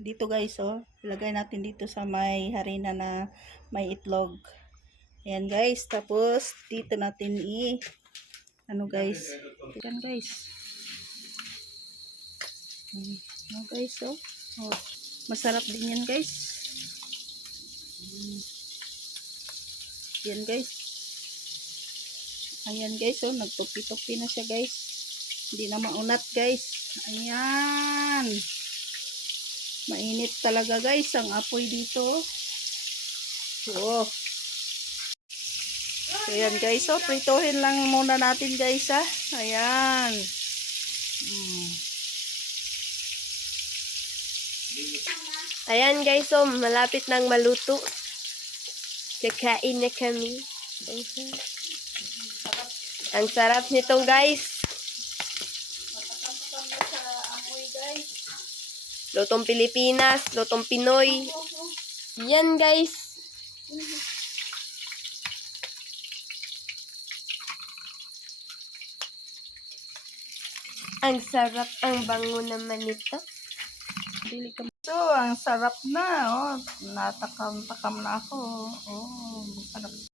Dito guys, oh. Ilagay natin dito sa may harina na may itlog. Ayan guys. Tapos, dito natin ano guys. Ayan guys. Ayan guys, oh. Oh. Masarap din yan guys. Ayan guys. Ayan guys, oh. Nagtupi-tupi na siya guys. Hindi na maunat guys. Ayan. Mainit talaga guys ang apoy dito. Oh. So, ayan guys, so prituhin lang muna natin guys ha. Ayan. Ayan guys, so malapit nang maluto. Kakain na kami. Ang sarap nitong guys. Lutong Pilipinas, lutong Pinoy. Yan guys. Ang sarap, ang bango naman nito. So, ang sarap na, oh. Natakam-takam na ako. Oh, sarap.